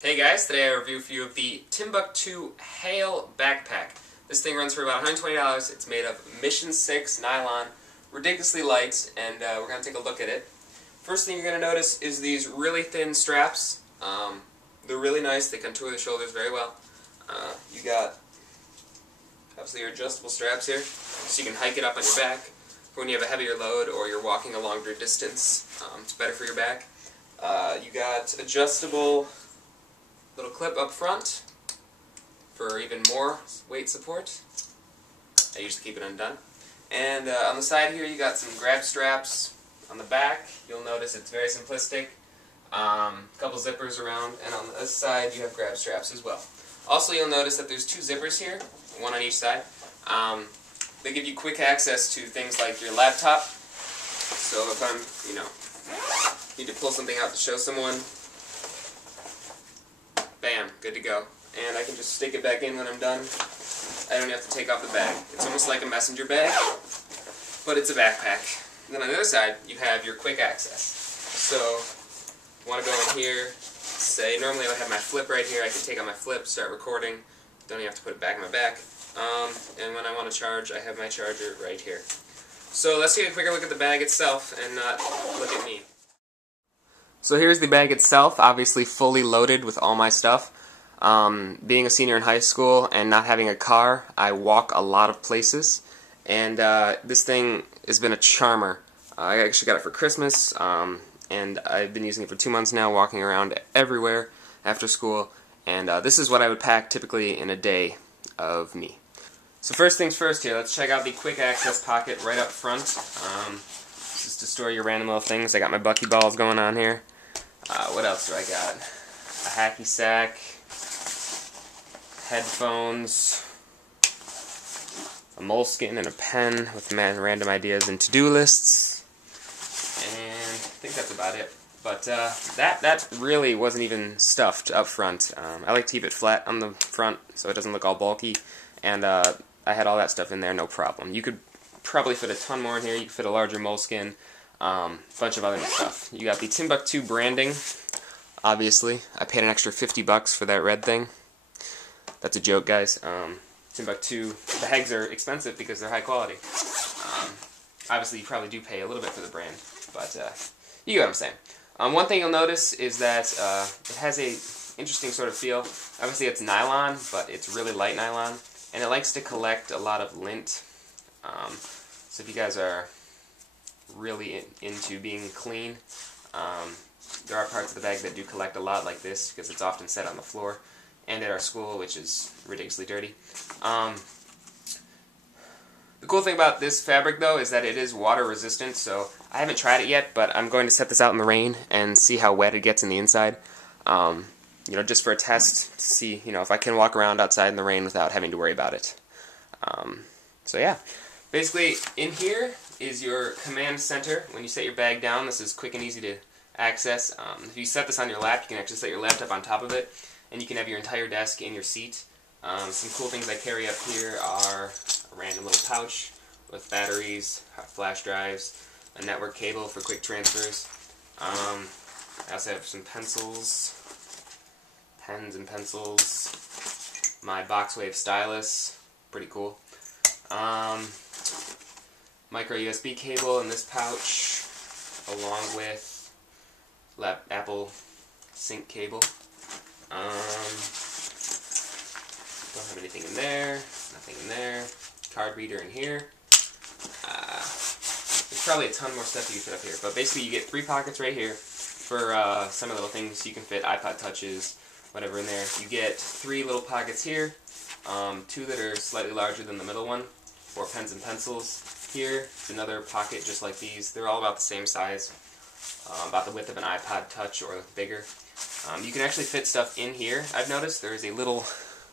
Hey guys, today I review for you of the Timbuk2 Hail Backpack. This thing runs for about $120. It's made of Mission 6 nylon, ridiculously light, and we're going to take a look at it. First thing you're going to notice is these really thin straps. They're really nice, they contour the shoulders very well. You got obviously your adjustable straps here, so you can hike it up on your back for when you have a heavier load or you're walking a longer distance. It's better for your back. You got adjustable little clip up front for even more weight support. I usually keep it undone. And on the side here you got some grab straps. On the back you'll notice it's very simplistic. A couple zippers around, and on this side you have grab straps as well. Also you'll notice that there's two zippers here, one on each side. They give you quick access to things like your laptop. So if I'm, need to pull something out to show someone, bam, good to go. And I can just stick it back in when I'm done. I don't have to take off the bag. It's almost like a messenger bag, but it's a backpack. And then on the other side, you have your quick access. So, if you want to go in here, say, normally I would have my flip right here. I can take out my flip, start recording. Don't even have to put it back in my back. And when I want to charge, I have my charger right here. So let's take a quicker look at the bag itself and not look at me. So here's the bag itself, obviously fully loaded with all my stuff. Being a senior in high school and not having a car, I walk a lot of places, and this thing has been a charmer. I actually got it for Christmas, and I've been using it for 2 months now, walking around everywhere after school, and this is what I would pack typically in a day of me. So first things first here, let's check out the quick access pocket right up front. This is to store your random little things. I got my buckyballs going on here. What else do I got? A hacky sack, headphones, a moleskin and a pen with random ideas and to-do lists, and I think that's about it. But that really wasn't even stuffed up front. I like to keep it flat on the front so it doesn't look all bulky, and I had all that stuff in there, no problem. You could probably fit a ton more in here. You could fit a larger moleskin, bunch of other stuff. You got the Timbuk2 branding, obviously. I paid an extra $50 for that red thing. That's a joke, guys. Timbuk2, the Hags are expensive because they're high quality. Obviously, you probably do pay a little bit for the brand, but you get what I'm saying. One thing you'll notice is that it has a interesting sort of feel. Obviously, it's nylon, but it's really light nylon, and it likes to collect a lot of lint. So if you guys are really into being clean, there are parts of the bag that do collect a lot like this because it's often set on the floor and at our school, which is ridiculously dirty. The cool thing about this fabric though is that it is water resistant, so I haven't tried it yet, but I'm going to set this out in the rain and see how wet it gets in the inside. Just for a test to see, if I can walk around outside in the rain without having to worry about it. So yeah. Basically, in here is your command center. When you set your bag down, this is quick and easy to access. If you set this on your lap, you can actually set your laptop on top of it, and you can have your entire desk in your seat. Some cool things I carry up here are a random little pouch with batteries, flash drives, a network cable for quick transfers. I also have some pencils, pens and pencils, my Boxwave stylus, pretty cool. Micro USB cable in this pouch, along with Apple sync cable. Don't have anything in there, nothing in there. Card reader in here. There's probably a ton more stuff you can fit up here, but basically you get 3 pockets right here for some of the little things you can fit, iPod touches, whatever in there. You get 3 little pockets here, 2 that are slightly larger than the middle one, for pens and pencils. Here is another pocket just like these. They're all about the same size, about the width of an iPod touch or bigger. You can actually fit stuff in here. I've noticed there is a little,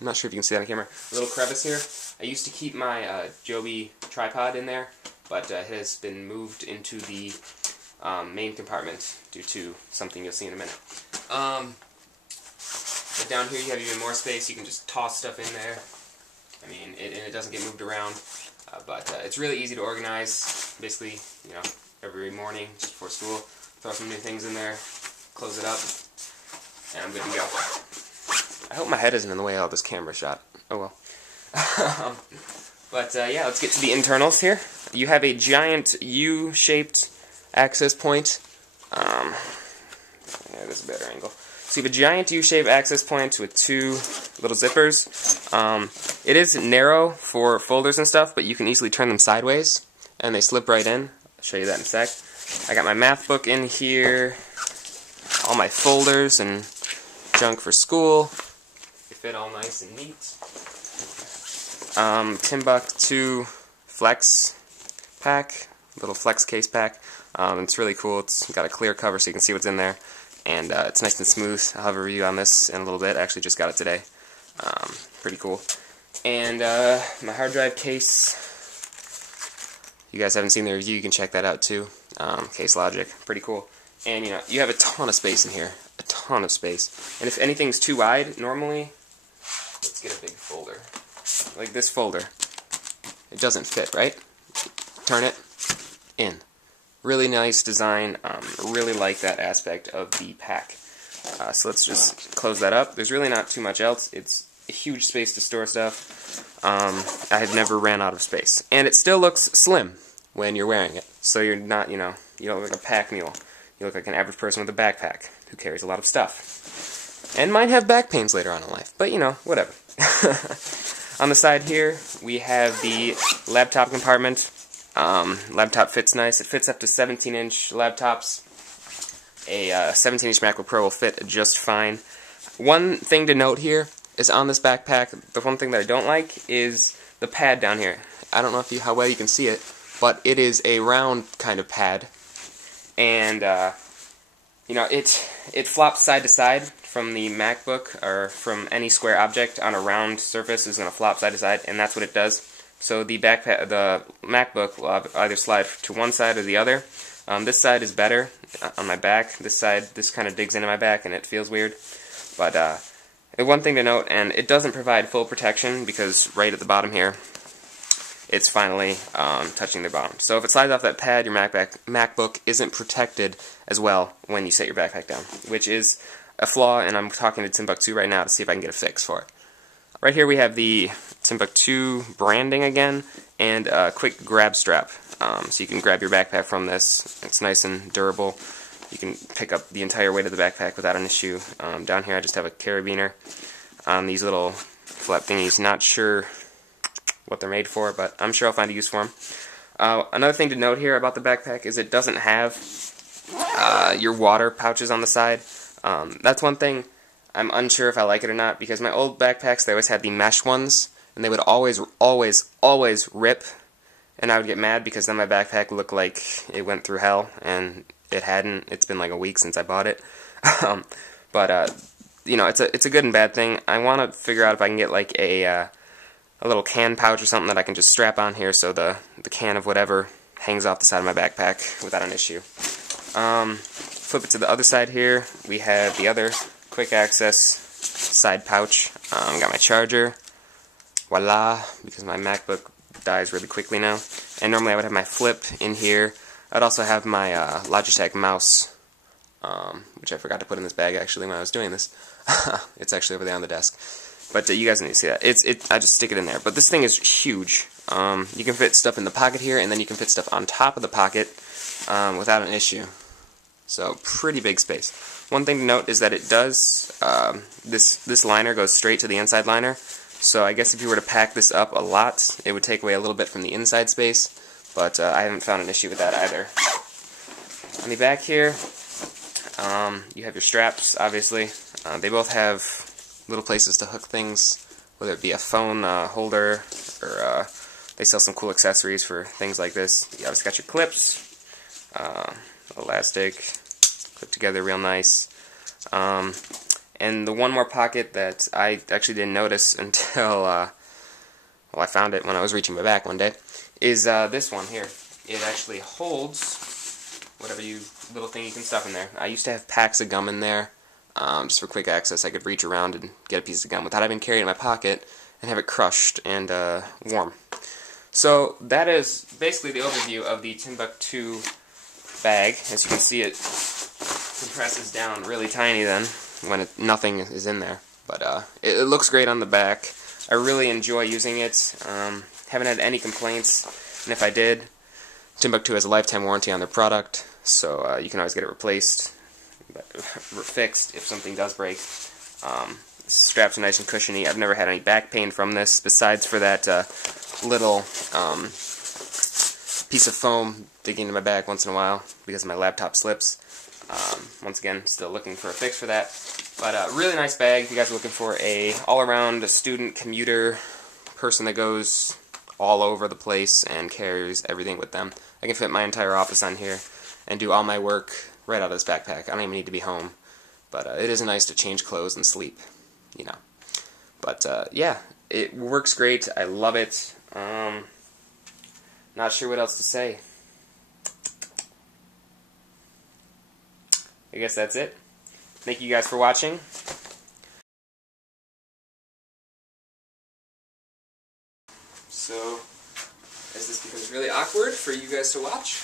I'm not sure if you can see that on camera, a little crevice here. I used to keep my Joby tripod in there, but it has been moved into the main compartment due to something you'll see in a minute. But down here you have even more space. You can just toss stuff in there. I mean, it doesn't get moved around, but it's really easy to organize. Basically, every morning just before school, throw some new things in there, close it up, and I'm good to go. hope my head isn't in the way of all this camera shot. Oh well. But yeah, let's get to the internals here. You have a giant U-shaped access point. Yeah, there's a better angle. So you have a giant U-shaped access point with two little zippers. It is narrow for folders and stuff, but you can easily turn them sideways, and they slip right in. I'll show you that in a sec. I got my math book in here, all my folders and junk for school. They fit all nice and neat. Timbuk2 Flex pack, little flex case pack. It's really cool. It's got a clear cover so you can see what's in there, and it's nice and smooth. I'll have a review on this in a little bit. I actually just got it today. Pretty cool. And my hard drive case. You guys haven't seen the review, you can check that out too. Case Logic, pretty cool. And you know, you have a ton of space in here, a ton of space. And if anything's too wide, normally, let's get a big folder, like this folder. It doesn't fit, right? Turn it in. Really nice design. Really like that aspect of the pack. So let's just close that up. There's really not too much else. It's a huge space to store stuff. I have never ran out of space, and it still looks slim when you're wearing it. So you're not, you know, you don't look like a pack mule. You look like an average person with a backpack who carries a lot of stuff. And might have back pains later on in life, but you know, whatever. On the side here, we have the laptop compartment. Laptop fits nice. It fits up to 17-inch laptops. A 17-inch MacBook Pro will fit just fine. One thing to note here is on this backpack, the one thing that I don't like is the pad down here. I don't know how well you can see it, but it is a round kind of pad. And, you know, it flops side to side from the MacBook, or from any square object on a round surface is going to flop side to side, and that's what it does. So the MacBook will either slide to one side or the other. This side is better on my back. This side, this kind of digs into my back and it feels weird. But one thing to note, and it doesn't provide full protection because right at the bottom here, it's finally touching the bottom. So if it slides off that pad, your MacBook isn't protected as well when you set your backpack down, which is a flaw, and I'm talking to Timbuk2 right now to see if I can get a fix for it. Right here we have the Timbuk2 branding again, and a quick grab strap. So you can grab your backpack from this. It's nice and durable. You can pick up the entire weight of the backpack without an issue. Down here I just have a carabiner on these little flap thingies. Not sure what they're made for, but I'm sure I'll find a use for them. Another thing to note here about the backpack is it doesn't have your water pouches on the side. That's one thing I'm unsure if I like it or not, because my old backpacks, they always had the mesh ones, and they would always rip, and I would get mad because then my backpack looked like it went through hell, and it hadn't. It's been like a week since I bought it. But you know, it's a good and bad thing. I want to figure out if I can get like a little can pouch or something that I can just strap on here so the can of whatever hangs off the side of my backpack without an issue. Flip it to the other side here. We have the other quick access side pouch. Got my charger. Voila, because my MacBook dies really quickly now. And normally I would have my flip in here. I'd also have my Logitech mouse, which I forgot to put in this bag actually when I was doing this. It's actually over there on the desk. But you guys need to see that. I just stick it in there. But this thing is huge. You can fit stuff in the pocket here, and then you can fit stuff on top of the pocket without an issue. So pretty big space. One thing to note is that it does, this liner goes straight to the inside liner. So I guess if you were to pack this up a lot, it would take away a little bit from the inside space. But I haven't found an issue with that either. On the back here, you have your straps, obviously. They both have little places to hook things, whether it be a phone holder, or they sell some cool accessories for things like this. You obviously got your clips, elastic, clip together real nice. And the one more pocket that I actually didn't notice until, well, I found it when I was reaching my back one day, is this one here. It actually holds whatever little thing you can stuff in there. I used to have packs of gum in there, just for quick access. I could reach around and get a piece of gum without having to carry it in my pocket and have it crushed and warm. So that is basically the overview of the Timbuk2 bag. As you can see, it compresses down really tiny then when nothing is in there. But it looks great on the back. I really enjoy using it. Haven't had any complaints, and if I did, Timbuk2 has a lifetime warranty on their product, so you can always get it replaced, fixed if something does break. Straps are nice and cushiony. I've never had any back pain from this, besides for that little piece of foam digging into my back once in a while because my laptop slips. Once again, still looking for a fix for that. But really nice bag if you guys are looking for a all-around student, commuter, person that goes all over the place and carries everything with them. I can fit my entire office on here and do all my work right out of this backpack. I don't even need to be home. But it is nice to change clothes and sleep, you know. But yeah, it works great. I love it. Not sure what else to say. I guess that's it. Thank you guys for watching. So, as this becomes really awkward for you guys to watch,